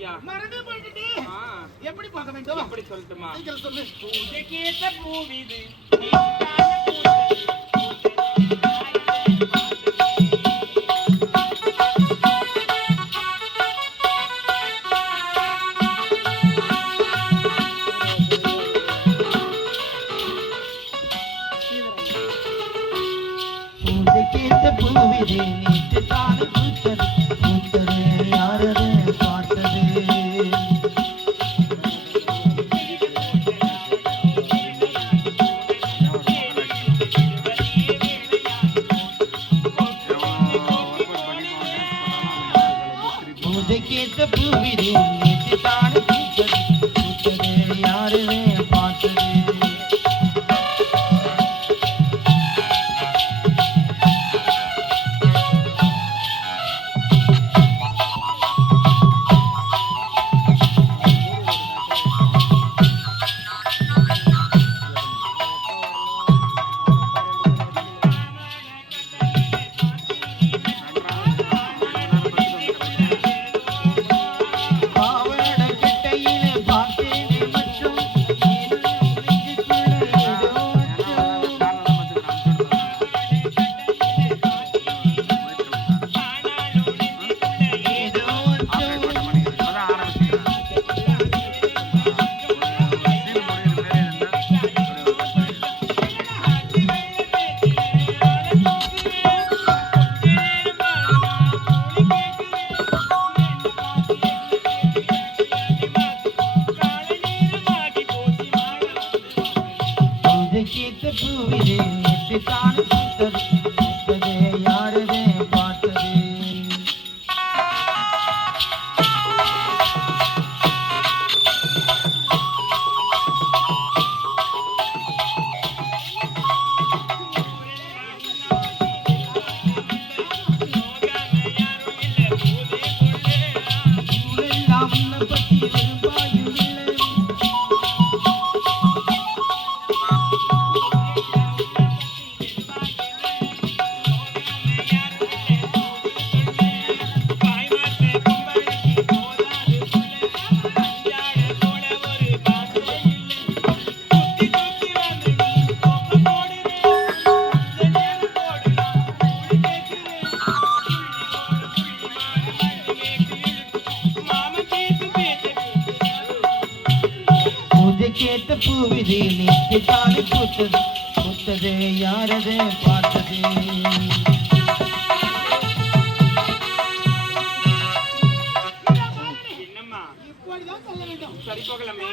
ஐயா மறந்து போயிட்டு எப்படி பார்க்க வேண்டும் அப்படி சொல்லட்டுமா? சொல்லு. பூஜைக்கேத்த பூவிது நேற்று தானே பூத்தது பூத்தது யாரது பார்த்தது பூஜைக்கேத்த பூவிதே நேற்று தானே பூத்தது பூத்தது யாரது பார்த்தது கேட்ட பூவிதே நேற்று தானே பூத்தது பூத்தது யாரது பார்த்தது என்னம்மா இப்போதான் சொல்ல வேண்டும். சரி போகலாமே.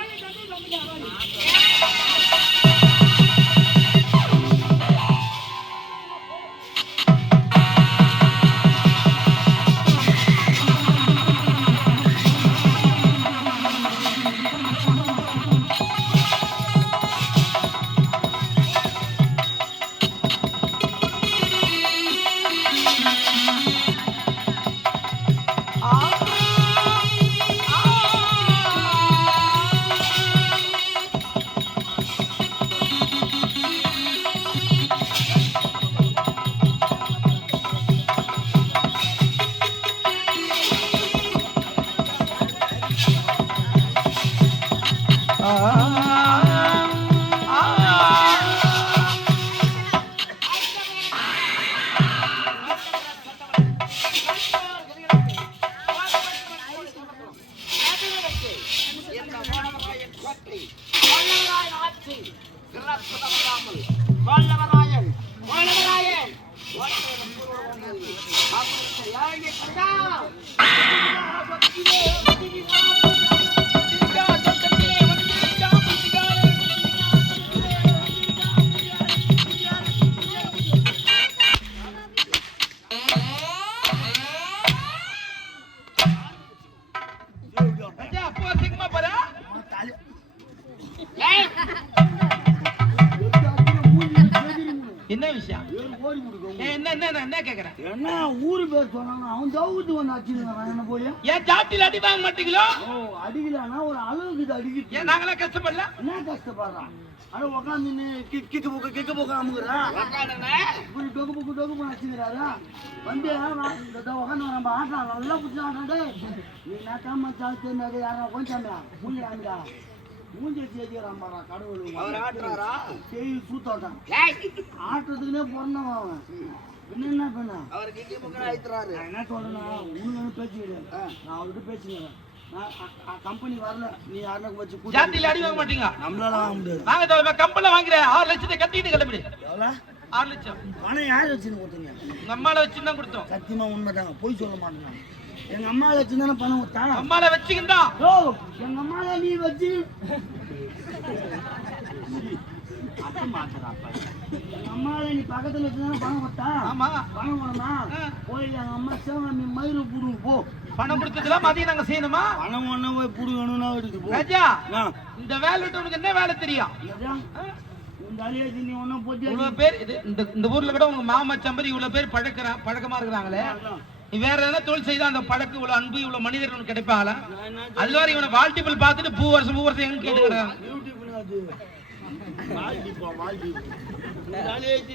என்ன விஷயம்? என்ன கேக்குறேன்? என்ன ஊரு பேர் சொன்னாங்க, அவன் ஜவுத்து வந்து அடிச்சுக்கிறான். என்ன போய் ஏன் ஜாப்டில் அடி வாங்க மாட்டீங்களோ? அடிக்கலான்னா ஒரு அளவுக்கு அடிக்கிட்டு. ஏன் நாங்களாம் கஷ்டப்படல? என்ன கஷ்டப்படுறான்? அட உட்காந்து கிக்கு போக்க அமுக்குறான். இப்படி டொக்கு வச்சுக்கிறாரு வந்து இந்த உட்காந்து நம்ம ஆட்டலாம் நல்லா பிடிச்சி ஆட்டாண்டே நீ நட்டாம தெரியாது யாரும் கொஞ்சம் மூஞ்சிடா மூஞ்சி செய்கிறான் கடவுள் அவர் ஆட்டுறாரா செய் சூத்தாட்டான் ஆட்டுறதுக்குன்னே பிறந்தவன் அவன் என்ன பண்ண அவருக்கு இங்கே முக்கட ஆயிட்டுறாரு நான் என்ன சொல்றேன்னா உனக்கு பேச்சுக்கிறேன் நான் அவர்கிட்ட பேசுகிறேன் கம்பெனி வரல நீ யாருன்னா வச்சு ஜாத்தியில அடி வாங்க மாட்டீங்க நம்மளால வாங்க முடியாது வாங்க கம்பெனில வாங்குற 6 லட்சத்தை கட்டிட்டு கிளம்பிடு எவ்வளோ 6 லட்சம் பணம் யார் வச்சுன்னு கொடுத்தீங்க உங்க அம்மால வச்சு தான் கொடுத்தோம் சத்தியமா உண்மைதாங்க போய் சொல்ல மாட்டேங்க எங்க அம்மா வச்சு தானே பணம் கொடுத்தா அம்மால வச்சுக்கிட்டா ஓ எங்க அம்மால நீ வச்சு எங்க அம்மால நீ பக்கத்துல வச்சு தானே பணம் கொடுத்தா ஆமா பணம் வேணாம் போய் எங்க அம்மா சேவன் நீ மயிறு புடு போ பணம் கொடுத்ததுல மதியம் நாங்க செய்யணுமா பணம் ஒண்ணா போய் புடுங்கணும்னா எடுத்து போ ராஜா இந்த வேலை விட்டு உனக்கு என்ன வேலை தெரியும் இந்த அழியாச்சு நீ ஒன்னும் போட்டு இவ்வளவு பேர் இந்த ஊர்ல கூட உங்க மாமா சம்பரி இவ்வளவு பேர் பழக்கமா இருக்கிறாங்களே நீ வேற ஏதாவது தொழில் செய்தா அந்த பழக்கம் இவ்வளவு அன்பு இவ்வளவு மனிதர்கள் கிடைப்பாங்களா அதுல வரை இவனை வால்டிபிள் பார்த்துட்டு பூ வருஷம் எங்க கேட்டுக்கிறாங்க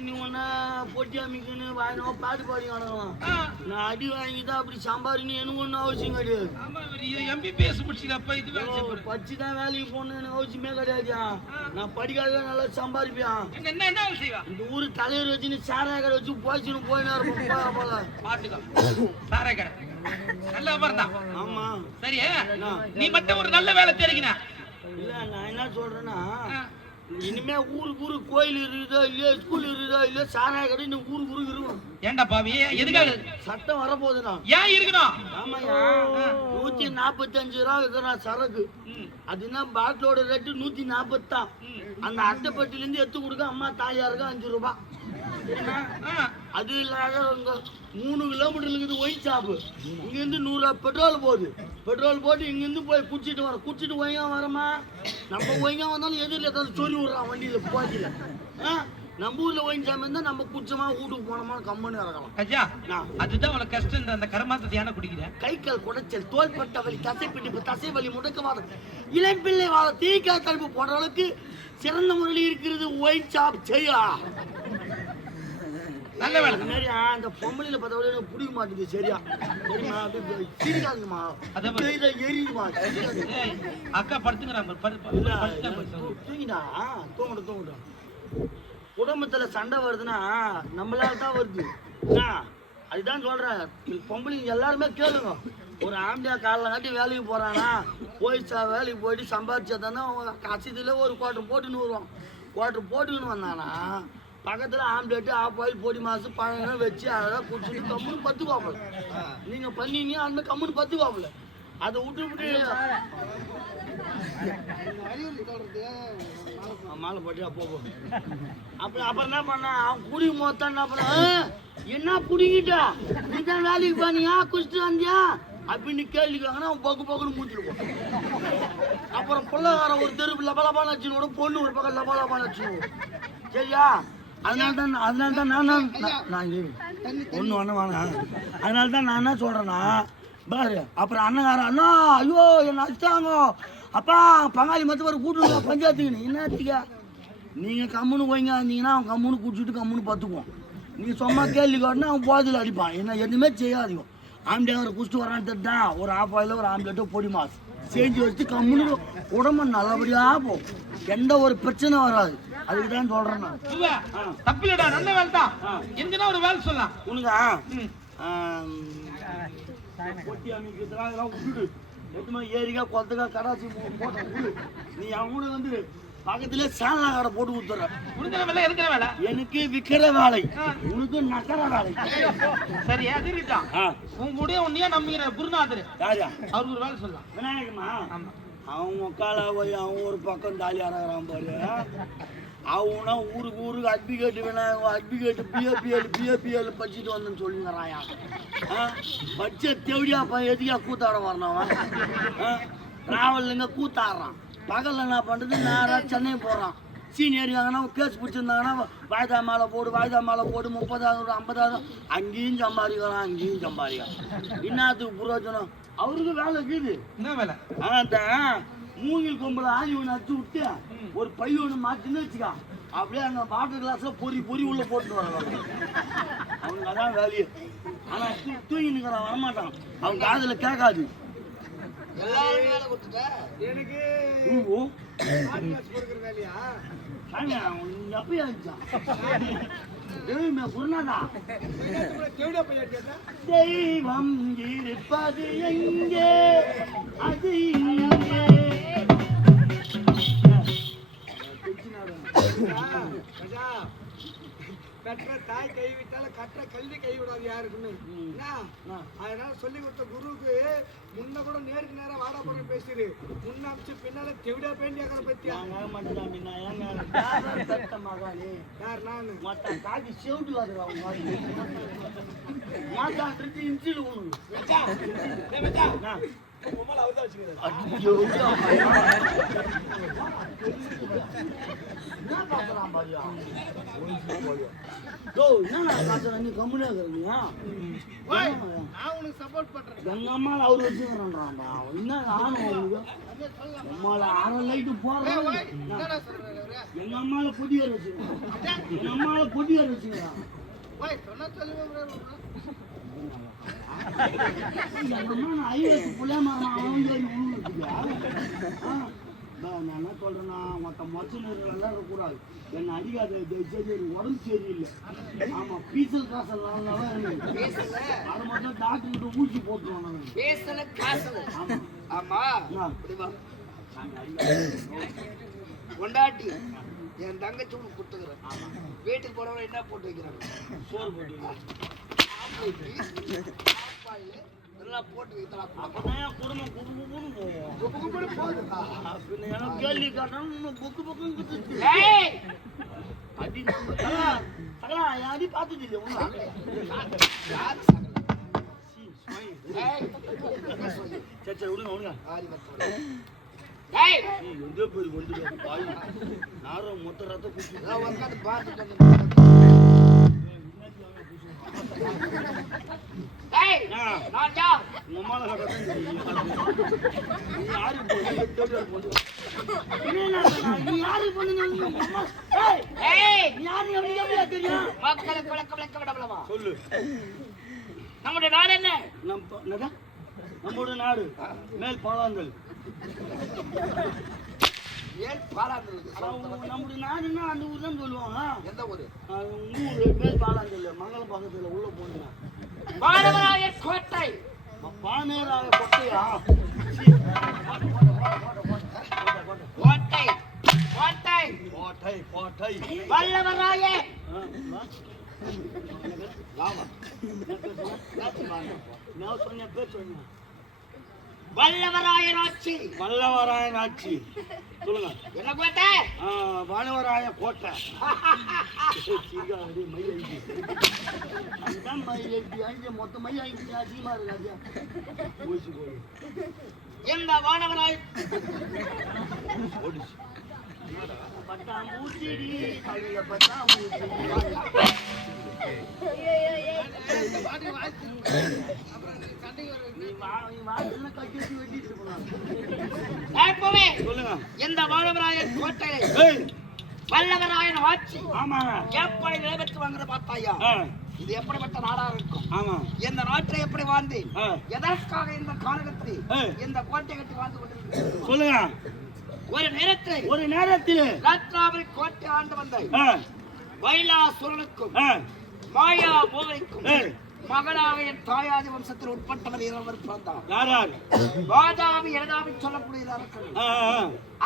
நீ ஒன்னா பொட்டி அமைக்கணும் வாங்கினோம் பாட்டு பாடி வாங்கலாம் நான் அடி வாங்கிதான் அப்படி சம்பாதிக்கணும் எனக்கு ஒன்றும் அவசியம் கிடையாது எம்பிபிஎஸ் முடிச்சுக்கப்ப இது படிச்சுதான் வேலைக்கு போகணும் எனக்கு அவசியமே கிடையாதுயா நான் படிக்காத நல்லா சம்பாதிப்பேன் என்ன என்ன வேலை செய்வா இந்த ஊரு தலைவர் வச்சுன்னு சாராய கடை வச்சு போயிச்சுன்னு போயினா இருப்போம் போல பாத்துக்கோ சாராய கடை நல்ல விவரம் தான் ஆமா சரி நீ மட்டும் ஒரு நல்ல வேலை தெரிவிக்கணும் இல்ல நான் என்ன சொல்றேன்னா இனிமே ஊருக்கு கோயில் இருக்குதோ இல்லையோ ஸ்கூல் இருக்குதோ இல்லையோ சாராய கடை இன்னும் ஊருக்கு இருக்கும் ஏன்டா பாவி எதுக்காக சட்டம் வரப்போகுதுண்ணா ஏன் இருக்கணும் ஆமாயா 145 ரூபா வைக்கிறான் சரக்கு அது என்ன பாட்டிலோட ரேட்டு 140 தான் அந்த அட்டைப்பட்டில இருந்து எடுத்து கொடுக்க அம்மா தாயாருக்கு 5 ரூபாய் அது இல்லாத 3 கிலோமீட்டர் இருக்குது ஒயின் ஷாப்பு இங்கிருந்து 100 ரூபா பெட்ரோல் போகுது பெட்ரோல் போட்டு இங்கிருந்து போய் குடிச்சிட்டு வரோம் குடிச்சிட்டு ஒய்யா வரமா நம்ம ஒய்யா வந்தாலும் எதிரில் ஏதாவது சொல்லி விடுறான் வண்டியில் போச்சில நம்ம ஊர்ல ஒயின் ஷாப் இருந்தால் நம்ம குடிச்சோமா வீட்டுக்கு போனோமா கம்மனு இறக்கலாம் ஐயா அதுதான் உனக்கு கஷ்டம் அந்த கருமாத்த தியானம் குடிக்கிறேன் கை கால் குடைச்சல் தோள்பட்ட வலி தசை பிடிப்பு தசை வலி முடக்கவாதம் இளம்பிள்ளை வாதம் தீக்காய் கல்பு போன்ற அளவுக்கு சிறந்த முறையில் இருக்கிறது ஒயின் ஷாப் செய்யா நல்ல வேலை அந்த பொம்பளையில பார்த்தா எனக்கு பிடிக்க மாட்டேங்குது சரியா சரிம்மா சிரிக்காதுங்கம்மா எரியுமா அக்கா படுத்துக்கிறாங்க தூங்கிட்டா தூங்கட்டும் குடும்பத்துல சண்டை வருதுன்னா நம்மளால தான் வருது அதுதான் சொல்றேன் பொம்பளைங்க எல்லாருமே கேளுங்க ஒரு ஆம்பியா காலில் காட்டி வேலைக்கு போறானா வேலைக்கு போயிட்டு சம்பாதிச்சா தானே கசித்துல ஒரு குவார்டர் போட்டுன்னு வருவான் குவார்டர் போட்டுக்கின்னு வந்தானா பக்கத்துல ஆம்லேட்டு ஆஃப் ஆயில் பொடி மாசு பழம் வச்சு அதெல்லாம் குடிச்சிட்டு கம்முன்னு பத்துக்குவாப்புல நீங்க பண்ணீங்க அந்த கம்முன்னு பத்துக்குவாப்புல அதை விட்டு மாலை போட்டியா போகும் அப்புறம் என்ன பண்ண அவன் குடி மொத்தம் என்ன பண்ண என்ன குடிக்கிட்டா நீ தான் வேலைக்கு போனியா குடிச்சிட்டு வந்தியா அப்படின்னு கேள்விக்காங்கன்னா அவன் பக்குன்னு மூச்சிருப்போம் அப்புறம் பிள்ளைக்கார ஒரு தெருவு லபலபான்னு வச்சுன்னு பொண்ணு ஒரு பக்கம் லபலபான்னு வச்சுருவோம் சரியா அதனால தான் நான் ஒன்று வேணாம் அதனால தான் நான் என்ன சொல்கிறேன்னா பாரு அப்புறம் அண்ணங்காரன் அண்ணா ஐயோ என்ன அடிச்சிட்டாங்க அப்பா பங்காளி மற்ற பேர் கூட்டு பஞ்சாயத்துக்கு என்னத்துக்கா நீங்கள் கம்முன்னு போய்ங்க இருந்தீங்கன்னா அவன் கம்முன்னு குடிச்சிட்டு கம்முன்னு பார்த்துக்குவோம் நீங்கள் சும்மா கேள்வி காட்டினா அவன் போதில் அடிப்பான் என்ன எதுவுமே செய்யாதீங்க ஆம்லேட் குடிச்சிட்டு வரான்னு தெரிதான் ஒரு ஆஃப் ஆயில் ஒரு ஆம்லேட்டோ பொடி மாசு செஞ்சு வச்சு கம்முன்னு உடம்பு நல்லபடியாக போகும் எந்த ஒரு பிரச்சனை வராது அதுக்கு தான் சொல்றேன் நான் தப்பில்லடா நல்ல வேலை தான் எங்கனா ஒரு வேலை சொல்லலாம் உனக்கு பொட்டி அமைக்கிறதுலாம் இதெல்லாம் விட்டுடு எதுவுமே ஏரிக்கா குளத்துக்கா கடாச்சி போட்டு நீ அவன் கூட வந்து பக்கத்துல சேலனா கடை போட்டு கொடுத்துற முடிஞ்ச வேலை இருக்கிற வேலை எனக்கு விற்கிற வேலை உனக்கு நக்கற வேலை சரி அது இருக்கான் உன் முடிய உன்னையா நம்பிக்கிற குருநாதர் யாரா அவருக்கு ஒரு வேலை சொல்லலாம் விநாயகமா அவங்க உக்கால போய் அவன் ஒரு பக்கம் தாலி அறகிறான் பாரு அவனா ஊருக்கு அட்வொகேட் விநாயகம் அட்வொகேட் பிஏபிஎல் படிச்சுட்டு வந்தேன்னு சொல்லிங்கிறாயா படிச்ச தேவடியாப்பா எதுக்கா கூத்தாட வரணும் டிராவலுங்க கூத்தாடுறான் பகலில் என்ன பண்ணுறது நேராக சென்னை போடுறான் சீனியர் இருக்காங்கன்னா கேஸ் பிடிச்சிருந்தாங்கன்னா வாய்தா மாலை போடு 30,000 50,000 அங்கேயும் சம்பாதிக்கிறான் அங்கேயும் சம்பாதிக்கிறான் என்னத்துக்கு புரோஜனம் அவருக்கு வேலை இருக்குது என்ன வேலை அந்த மூங்கில் கொம்பில் ஆணி ஒன்று அடிச்சு விட்டு ஒரு பை ஒன்று மாட்டின்னு வச்சுக்கா அப்படியே அந்த வாட்டர் கிளாஸ்ல பொறி உள்ள போட்டு வர்றாங்க. அவனுக்கு அதான் வேலையே. ஆனா தூங்கி நிற்கிறான், வரமாட்டான். அவன் காதுல கேட்காது. எல்லாரும் வேலை கொடுத்துட்ட எனக்கு வேலையா சாமி அவன் எப்பயும் ஆயிடுச்சான். தெய்வமே குருநாதா, தெய்வம் இருப்பது எங்கே, அது இங்கே. கற்ற தாய் கைவிட்டால கற்ற கல்வி கைவிடாது யாருக்குமே. அதனால சொல்லி கொடுத்த குருவுக்கு முன்ன கூட நேருக்கு நேரம் வாடா போட பேசுது, முன்ன அமைச்சு பின்னால தெவிடா பேண்டியா பத்தியா யார் நானு காக்கி செவிட்டு சப்போர்ட் பண்றேன். எங்க அம்மால அவரு வச்சுக்கிறான்டா. என்ன நானும் அவனுக்கு அம்மால அரை லைட்டு போடுறேன். எங்க அம்மால பொடியார் வச்சுக்கிறான். எங்க அம்மால பொடியார் வச்சுக்கிறான். நான் என்ன சொல்றேன்னா, மொத்த மொச்சனர்கள் எல்லாம் இருக்கக்கூடாது. என்ன அடிக்காத, உடம்பு சரியில்லை. ஆமா, பீசல் காசெல்லாம் அது மட்டும் டாக்டர்கிட்ட ஊசி போட்டுருவாங்க. ஆமா கொண்டாட்டி என் தங்கச்சி உனக்கு கொடுத்துக்கிறேன். வீட்டுக்கு போனவங்க என்ன போட்டு வைக்கிறாங்க? சோறு போட்டு போட்டு வைக்கலாம். அப்பதான் குடும்பம் குடும்பம் போகுதுக்கா. கேள்வி காட்டணும் புக்கு புக்கு அடி பார்த்துட்டு சரி விடுங்க விடுங்க. எந்த பேர் வந்து நாரம் மொத்த ரத்த குடிச்சு பார்த்துட்டு சொல்லு. நம்முடைய நாடு என்ன? நம்முடைய நாடு மேல் பாலாந்தல். நம்முடைய நாடுன்னா அந்த ஊர் தான் சொல்லுவாங்க. எந்த ஊரு? மேல் பாலாந்தல் மங்கள பக்கத்துல உள்ள போனீங்க. பானவராய கோட்டை. பானவராய கோட்டையா? கோட்டை கோட்டை கோட்டை கோட்டை வல்லவராய வல்லவராயன் ஆட்சி. வல்லவராயன் ஆட்சி சொல்லுங்க. என்ன கோட்டை? வல்லவராய கோட்டை. மொத்த மை ஆகிட்டு அதிகமா இருக்காது. இந்த வானவராய பட்டாம்பூச்சிடி பட்டாம்பூச்சி சொல்லுங்க. இந்த வானவராயன் கோட்டை வல்லவராயன் ஆட்சி. ஆமா, எப்படி நிலைபெற்று வாங்குற பார்த்தாயா? இது எப்படிப்பட்ட நாடா இருக்கும்? ஆமா, இந்த நாட்டில் எப்படி வாழ்ந்தேன், எதற்காக இந்த காலகட்டத்தில் இந்த கோட்டை கட்டி வாழ்ந்து கொண்டிருக்கிறேன் சொல்லுங்க. ஒரு நேரத்தில் ரத்னாபுரி கோட்டை ஆண்டு வந்த வைலாசுரனுக்கும் மாயா மோகனுக்கும் மகனாக என் தாயாதி வம்சத்தில் உட்பட்டவர் இருவர் பிறந்தார். வாதாபி இடதாபி சொல்லக்கூடிய அரக்கர்கள்.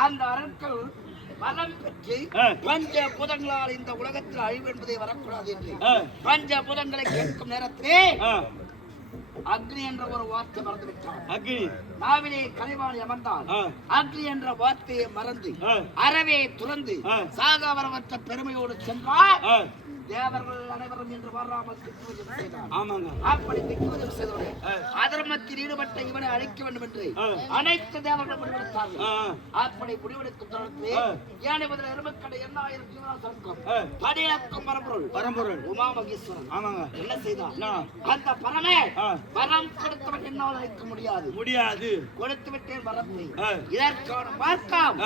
அந்த அரக்கர்கள் வரம் பெற்று பஞ்ச பூதங்களால் இந்த உலகத்தில் அழிவு என்பதை வரக்கூடாது என்று பஞ்ச பூதங்களை கேட்கும் நேரத்திலே அக்னி என்ற ஒரு வார்த்தை மறந்து விட்டார். அக்னி நாவிலே கலைவாணி அமர்ந்தால் அக்னி என்ற வார்த்தையை மறந்து அறவே துறந்து சாகாவரமற்ற பெருமையோடு சென்றார். தேவர்கள் அனைவரும் என்று வராமல் திக்குவதம் செய்தார். அப்படி திக்குவதம் செய்தவர்கள் அதர்மத்தில் ஈடுபட்ட இவனை அழைக்க வேண்டும் என்று அனைத்து தேவர்களும் முடிவெடுத்தார்கள். அப்படி முடிவெடுக்கும் தருணத்திலே ஏனை முதல் எருமக்கடை 8000 ஜீவராசனுக்கும் படியக்கும் பரம்பொருள் உமா மகேஸ்வரன் என்ன செய்தார்? அந்த பரமே வரம் கொடுத்தவன் என்னால் அழைக்க முடியாது. முடியாது. கொடுத்து விட்டேன் வரத்தை. இதற்கான மார்க்கம்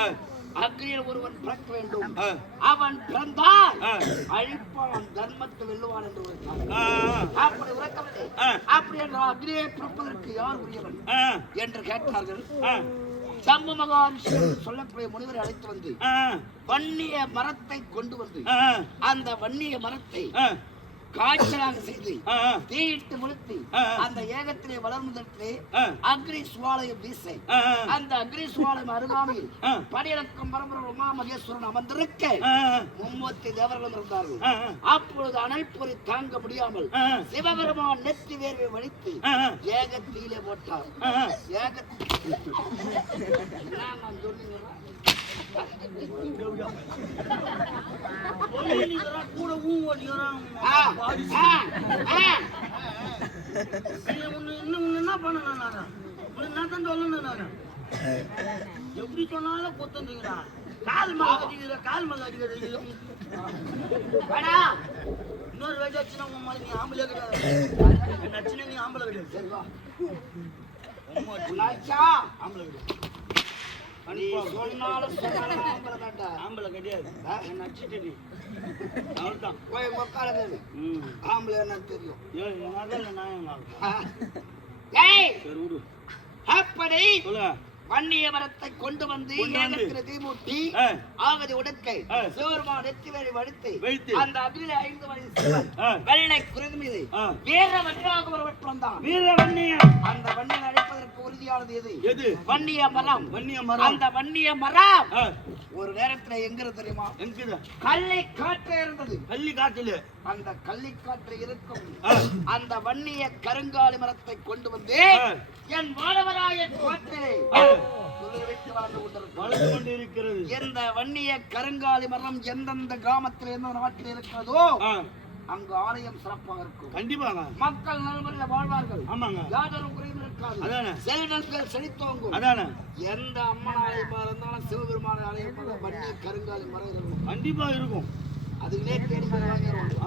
அக்னியில் ஒருவன் பிறக்க வேண்டும். அவன் பிறந்தால் அழிப்பான், தர்மத்தை வெல்லுவான் என்று உரைத்தார். அப்படி உரைக்கவில்லை. அப்படி என்றால் அக்னியை பிறப்பதற்கு யார் உரியவன் என்று கேட்டார்கள். சம்பு மகாவிஷ்ணு சொல்லக்கூடிய முனிவரை அழைத்து வந்து வன்னிய மரத்தை கொண்டு வந்து அந்த வன்னிய மரத்தை காய்ச்சலாக செய்து தீயிட்டு முழுத்தி அந்த ஏகத்திலே வளர்ந்ததற்கு அக்னி சுவாலயம் வீச அந்த அக்னி சுவாலயம் அருகாமையில் பனியிறக்கும் பரம்பரை உமா மகேஸ்வரன் அமர்ந்திருக்க மும்மூர்த்தி தேவர்களும் இருந்தார்கள். அப்பொழுது அனல் பொறி தாங்க முடியாமல் சிவபெருமான் நெத்தி வேர்வை வலித்து ஏகத்திலே போட்டார். கூட என்ன பண்ண சொல்லணும். எப்படி சொன்னாலும் கொத்தீங்களா கால் மலை அடிக்கிற இன்னொரு வயசாச்சுன்னா உங்க மாதிரி நீ ஆம்பளை கிடையாது. நச்சுனா நீ ஆம்பளை கிடையாது. சரிவா ஆம்பளை கிடையாது. ஆம்பளை கிடையாது. நச்சுட்டு நீ அவ்வளவுதான் போய் மக்கால ஆம்பளை என்ன தெரியும். அப்படி வன்னிய மரத்தை கொண்டு வந்து ஏகத்திலே தீமூட்டி ஆகதி உடற்கை சிவபெருமான் நெற்றி வேலை வடித்து அந்த அகில 5 வயது வெள்ளை குருது மீது வீர வன்னியாக ஒருவன் பிறந்தான். வீர வன்னிய அந்த வன்னியை அழைப்பதற்கு உறுதியானது எது? வன்னிய மரம். அந்த வன்னிய மரம் ஒரு நேரத்துல எங்க தெரியுமா? கள்ளி காற்று இருந்தது. கள்ளி காற்றில் அந்த கள்ளிக்காற்று இருக்கும் அந்த வன்னிய கருங்காலி மரத்தை கொண்டு வந்து என் மாணவராய காற்றிலே வளர்ந்து கொண்டிருக்கிறது. எந்த வன்னிய கருங்காலி மரம் எந்தெந்த கிராமத்தில் எந்த நாட்டில் இருக்கிறதோ அங்கு ஆலயம் சிறப்பாக இருக்கும். கண்டிப்பாக மக்கள் நல்வழியில் வாழ்வார்கள். ஆமாங்க, யாரும் குறையும் இருக்காது. செல்வங்கள் செழித்தோங்கும். எந்த அம்மன் ஆலயமா இருந்தாலும் சிவபெருமான ஆலயம் வன்னிய கருங்காலி மரம் இருக்கும். கண்டிப்பா இருக்கும். அதுவே தேடி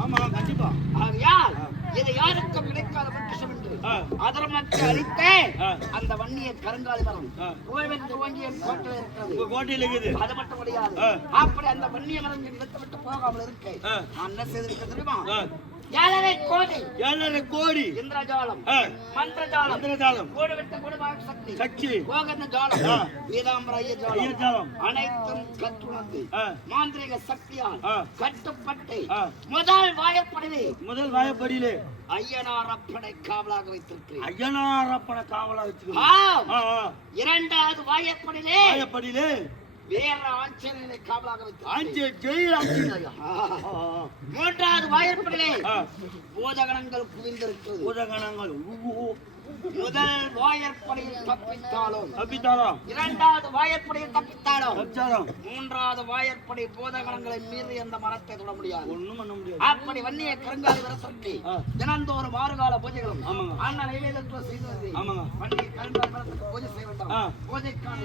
ஆமா கண்டிப்பா. ஆகையால் இதை யாருக்கும் கிடைக்காத பொக்கிஷம் என்று அதர்மத்தை அழித்தே அந்த வன்னிய கருங்காலி மரம் கோவிலுக்கு வாங்கிய கோட்டையில் இருக்கிறது. கோட்டையில் இருக்குது. அது மட்டும் முடியாது. அப்படி அந்த வன்னிய மரம் இடத்தை விட்டு போகாமல் இருக்க நான் என்ன செய்திருக்க தெரியுமா? 7 கோடி இந்திரஜாலம், மந்திரஜாலம், கோடு விட்ட கோடு சக்தி, கோகர்ண ஜாலம், வீராம்பராய ஜாலம் அனைத்தும் கற்றுணர்ந்து மாந்திரிக சக்தியால் கட்டுப்பட்டு முதல் வாயப்படியிலே ஐயனாரப்பனை காவலாக வைத்திருக்கிறேன். ஐயனாரப்பனை காவலாக வச்சிருக்கேன். 2வது வாயப்படியிலே வேற ஆஞ்சநேயனை காவலாக வைத்து 3வது வாயப்படியிலே பூதகணங்கள் குவிந்திருக்கிறது. பூதகணங்கள் முதல் வாயற்படியில் தப்பித்தாலும் 2வது வாயற்படியில் தப்பித்தாலும் 3வது வாயற்படி பூதகணங்களை மீறி அந்த மரத்தை தொட முடியாது. ஒண்ணும் பண்ண முடியாது. அப்படி வன்னிய கருங்காலி மரத்திற்கு தினந்தோறும் 6 கால பூஜைகளும் அண்ணன் நைவேத்தியம் செய்து வந்து வன்னிய கருங்காலி மரத்துக்கு பூஜை செய்ய வேண்டாம். பூஜைக்கான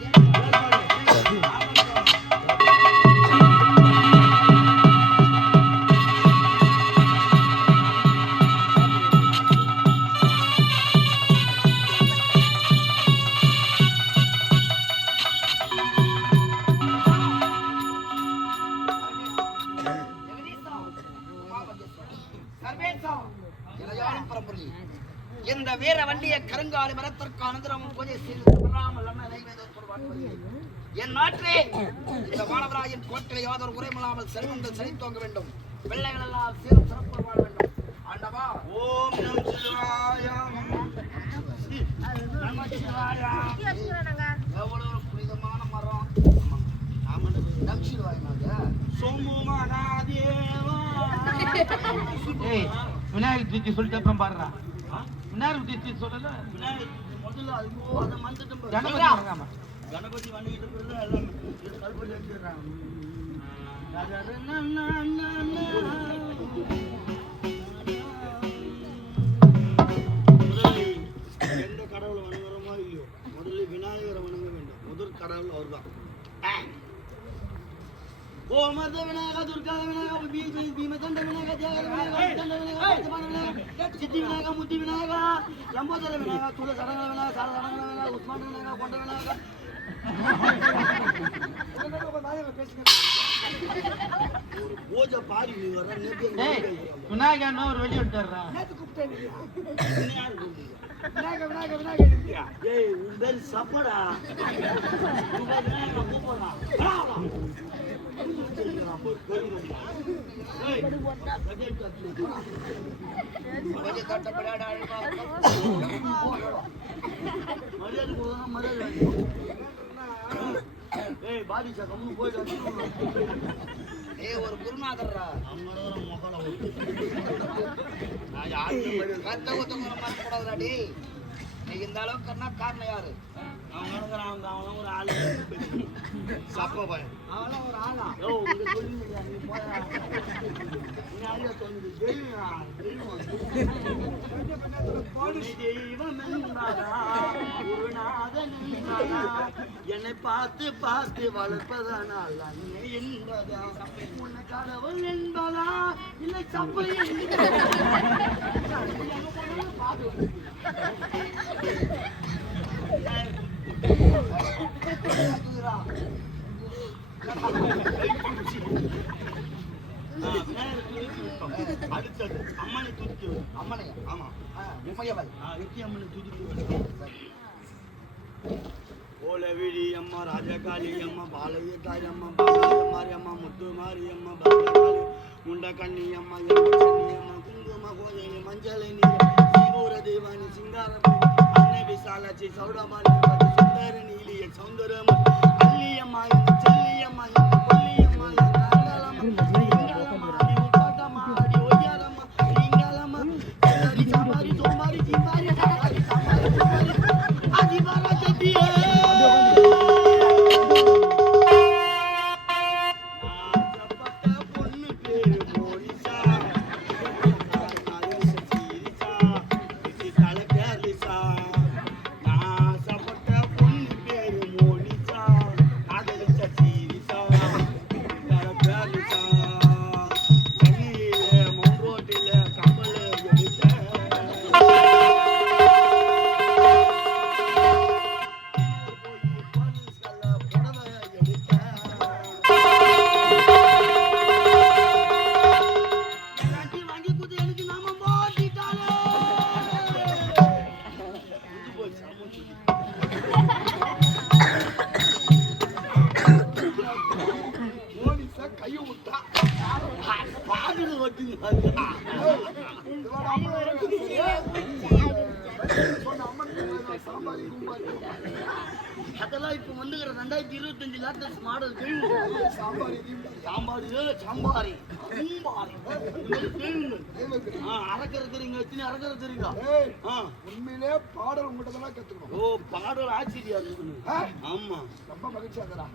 இந்த வீர வண்டிய கருங்காலி மரத்திற்கு அனந்தரம் பூஜை செய்து என் நாட்டிலே இந்த மாணவராயின் கோட்டையில் யாதொரு குறைமில்லாமல் செல்வங்கள் செழித்தோங்க வேண்டும். பிள்ளைகள் எல்லாம் சீரும் சிறப்பு வாழ வேண்டும். ஆண்டவா ஓம் நம சிவாய. எவ்வளவு புனிதமான மரம். நம சிவாய. சோமு மகாதேவா. விநாயகர் சதுர்த்தி சொல்லிட்டு அப்புறம் பாடுறா. விநாயகர் சதுர்த்தி சொல்லல. முதல்ல அதை மறந்துட்டு கணபதி வந்துகிட்டு கல்பதி எடுத்துடுறாங்க. எந்த கடவுளை வணங்குறோமோ இல்லையோ முதல்ல விநாயகரை வணங்க வேண்டும். முதல் கடவுள் அவர் தான். ஓ மத விநாயக, துர்கா விநாயக, பீமதண்ட விநாயக, தியாக விநாயக, தண்ட விநாயக, சித்தி விநாயக, முத்தி விநாயக, லம்போதர விநாயக, துள சடங்க விநாயக, சார சடங்க விநாயக, உஸ்மான விநாயக, கொண்ட விநாயக, ஒரு பூஜை பாடி நீ வர டேய் விநாயகர் ஒரு வெளிய விட்டுறா ஏய் உன் பேர் சப்படா கூப்பிடலாம் கொஞ்சம் கட்டப்படாத அழுவா. மரியாதை கொடுத்தா மரியாதை ஏய் பாதிச்சா கம்மு போயிட்டு ஏய் ஒரு குருநாதர்ரா அவங்களோட முகம் நான் யாருக்கு கத்த ஒத்தவங்க மாட்டக்கூடாதுடா டேய். நீ இந்த அளவுக்கு கண்ணா காரணம் யாரு? அவன் ஒரு ஆளு சப்ப பாய். அவெல்லாம் ஒரு ஆளா யோ உங்க சொல்லுங்க நீ போயா நீ ஆளு சொல்லுது தெய்வம் என்னை பார்த்து பார்த்து வளர்ப்பதனால் அன்னை என்பதா உன்னை கடவுள் என்பதா இல்லை சப்பை அடுத்தது அம்மனை துதிக்க அம்மனையா? ஆமா உமையவள். எத்தி அம்மனை துதிக்க ஓலவிழி அம்மா ராஜகாளி அம்மா பாலய தாய் அம்மா பாலமாரி அம்மா முத்து மாரி அம்மா பத்ரகாளி முண்ட கண்ணி அம்மா எம்மி அம்மா குங்கும கோதை மஞ்சளை நீ சீவூர தேவானி சிங்காரம் அன்னை விசாலாச்சி சௌடமாலி சுந்தர நீலிய சௌந்தரம் அல்லியம்மா செல்லியம்மா கொல்லியம்மா அதெல்லாம் இப்ப வந்துக்கிற 2025 லேட்டஸ்ட் மாடல் சாம்பாரி அறக்கிறது தெரியுங்க எத்தனை அறக்கிறது தெரியுங்க உண்மையிலே பாடல் உங்கள்கிட்ட தான் கத்துக்கணும். ஓ பாடல் ஆச்சரியா இருக்கு ஆமா ரொம்ப மகிழ்ச்சியா இருக்கிறான்.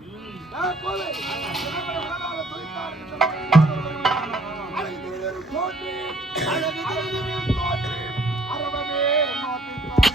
அழகு